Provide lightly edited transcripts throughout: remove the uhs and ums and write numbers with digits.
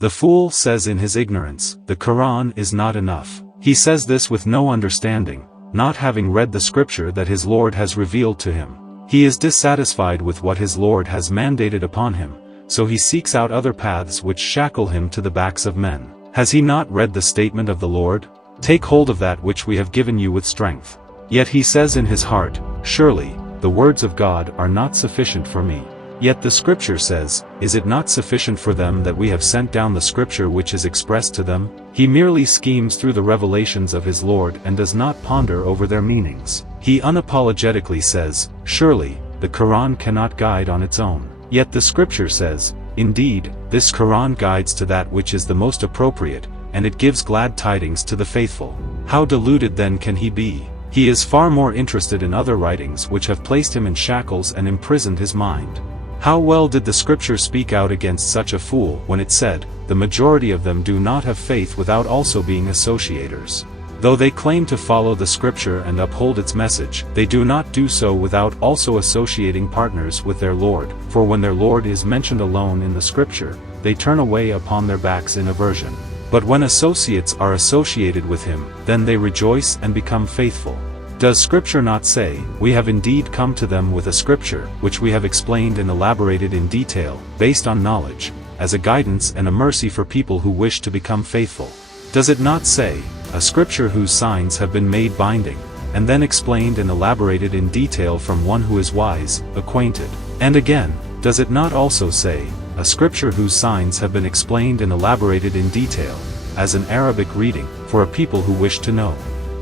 The fool says in his ignorance, the Quran is not enough. He says this with no understanding, not having read the scripture that his Lord has revealed to him. He is dissatisfied with what his Lord has mandated upon him, so he seeks out other paths which shackle him to the backs of men. Has he not read the statement of the Lord? Take hold of that which we have given you with strength. Yet he says in his heart, surely, the words of God are not sufficient for me. Yet the scripture says, is it not sufficient for them that we have sent down the scripture which is expressed to them? He merely schemes through the revelations of his Lord and does not ponder over their meanings. He unapologetically says, surely, the Quran cannot guide on its own. Yet the scripture says, indeed, this Quran guides to that which is the most appropriate, and it gives glad tidings to the faithful. How deluded then can he be? He is far more interested in other writings which have placed him in shackles and imprisoned his mind. How well did the scripture speak out against such a fool when it said, the majority of them do not have faith without also being associators. Though they claim to follow the scripture and uphold its message, they do not do so without also associating partners with their Lord, for when their Lord is mentioned alone in the scripture, they turn away upon their backs in aversion. But when associates are associated with him, then they rejoice and become faithful. Does scripture not say, we have indeed come to them with a scripture, which we have explained and elaborated in detail, based on knowledge, as a guidance and a mercy for people who wish to become faithful? Does it not say, a scripture whose signs have been made binding, and then explained and elaborated in detail from one who is wise, acquainted? And again, does it not also say, a scripture whose signs have been explained and elaborated in detail, as an Arabic reading, for a people who wish to know?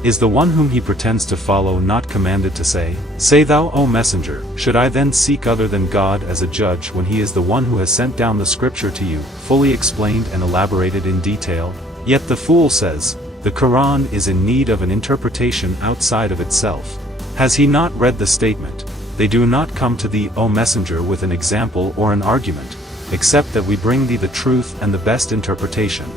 Is the one whom he pretends to follow not commanded to say, say thou, O messenger, should I then seek other than God as a judge when he is the one who has sent down the scripture to you, fully explained and elaborated in detail? Yet the fool says, the Quran is in need of an interpretation outside of itself. Has he not read the statement, they do not come to thee, O messenger, with an example or an argument, except that we bring thee the truth and the best interpretation?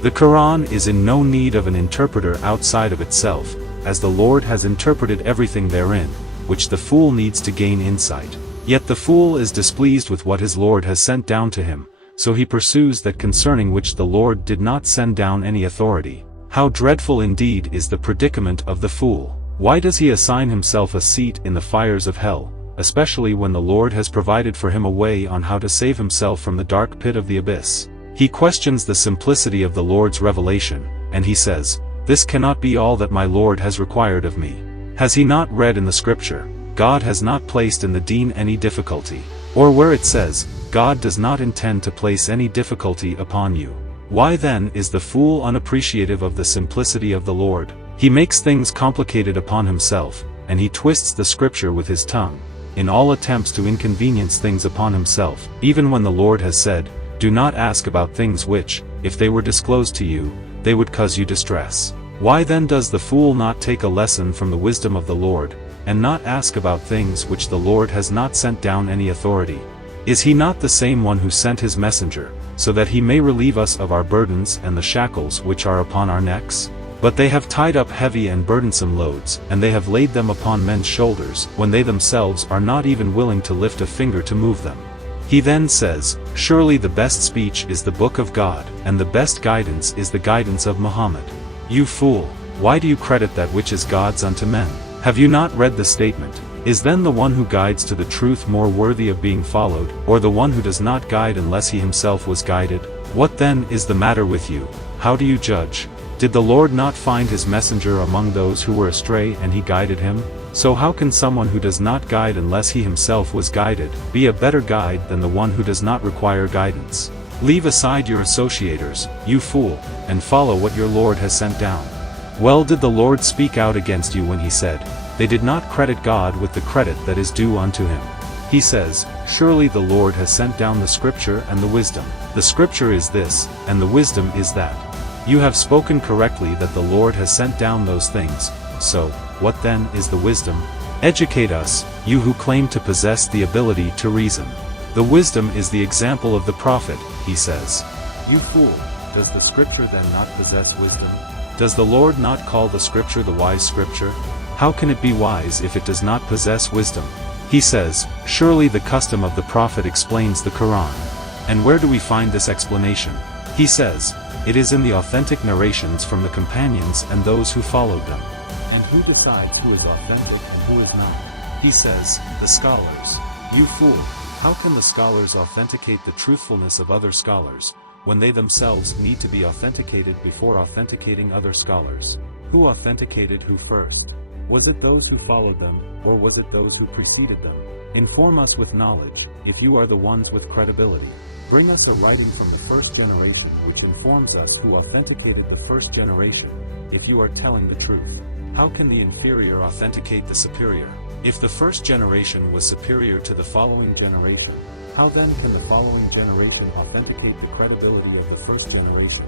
The Quran is in no need of an interpreter outside of itself, as the Lord has interpreted everything therein, which the fool needs to gain insight. Yet the fool is displeased with what his Lord has sent down to him, so he pursues that concerning which the Lord did not send down any authority. How dreadful indeed is the predicament of the fool! Why does he assign himself a seat in the fires of hell, especially when the Lord has provided for him a way on how to save himself from the dark pit of the abyss? He questions the simplicity of the Lord's revelation, and he says, this cannot be all that my Lord has required of me. Has he not read in the scripture, God has not placed in the Deen any difficulty? Or where it says, God does not intend to place any difficulty upon you? Why then is the fool unappreciative of the simplicity of the Lord? He makes things complicated upon himself, and he twists the scripture with his tongue, in all attempts to inconvenience things upon himself, even when the Lord has said, do not ask about things which, if they were disclosed to you, they would cause you distress. Why then does the fool not take a lesson from the wisdom of the Lord, and not ask about things which the Lord has not sent down any authority? Is he not the same one who sent his messenger, so that he may relieve us of our burdens and the shackles which are upon our necks? But they have tied up heavy and burdensome loads, and they have laid them upon men's shoulders, when they themselves are not even willing to lift a finger to move them. He then says, surely the best speech is the book of God, and the best guidance is the guidance of Muhammad. You fool, why do you credit that which is God's unto men? Have you not read the statement, is then the one who guides to the truth more worthy of being followed, or the one who does not guide unless he himself was guided? What then is the matter with you? How do you judge? Did the Lord not find his messenger among those who were astray and he guided him? So how can someone who does not guide unless he himself was guided, be a better guide than the one who does not require guidance? Leave aside your associators, you fool, and follow what your Lord has sent down. Well did the Lord speak out against you when he said, they did not credit God with the credit that is due unto him. He says, surely the Lord has sent down the scripture and the wisdom. The scripture is this, and the wisdom is that. You have spoken correctly that the Lord has sent down those things, so, what then is the wisdom? Educate us, you who claim to possess the ability to reason. The wisdom is the example of the prophet, he says. You fool, does the scripture then not possess wisdom? Does the Lord not call the scripture the wise scripture? How can it be wise if it does not possess wisdom? He says, surely the custom of the prophet explains the Quran. And where do we find this explanation? He says, "It is in the authentic narrations from the companions and those who followed them." And who decides who is authentic and who is not? He says, "The scholars." You fool! How can the scholars authenticate the truthfulness of other scholars, when they themselves need to be authenticated before authenticating other scholars? Who authenticated who first? Was it those who followed them, or was it those who preceded them? Inform us with knowledge, if you are the ones with credibility. Bring us a writing from the first generation which informs us who authenticated the first generation, if you are telling the truth. How can the inferior authenticate the superior? If the first generation was superior to the following generation, how then can the following generation authenticate the credibility of the first generation?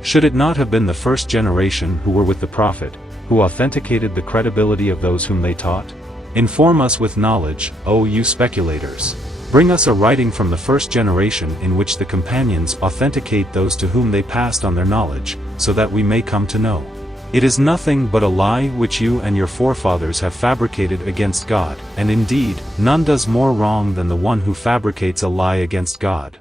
Should it not have been the first generation who were with the prophet, who authenticated the credibility of those whom they taught? Inform us with knowledge, O you speculators. Bring us a writing from the first generation in which the companions authenticate those to whom they passed on their knowledge, so that we may come to know. It is nothing but a lie which you and your forefathers have fabricated against God, and indeed, none does more wrong than the one who fabricates a lie against God.